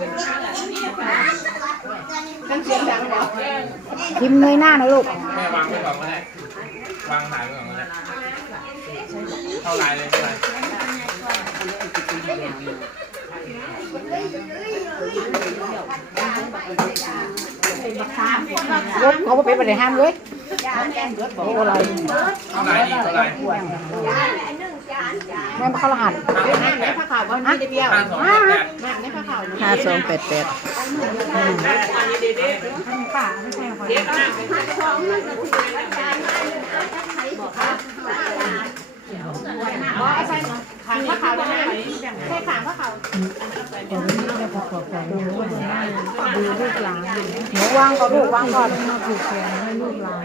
มันเสียงดังเหรอยิ้มเงยหน้านะลูก แม่วางไม่ก่อนก็ได้วางหายไม่ก่อนก็ได้เท่าไรเลยเท่าลายรถเขาไปไปในห้ามเลยโอ้อะไรเข้าไายเข้าลาย แม่มาเข้ารหัสห้าสองแปดผ้าขาวบ้านนี่ได้เบี้ยวห้าสองแปดแปดห้าสองแปดแปดอ๋อใช่ขางผ้าขาวได้ไหมใช่ขางผ้าขาวหนูวางก่อนลูกวางก่อนผูกแขนให้ลูกหลาน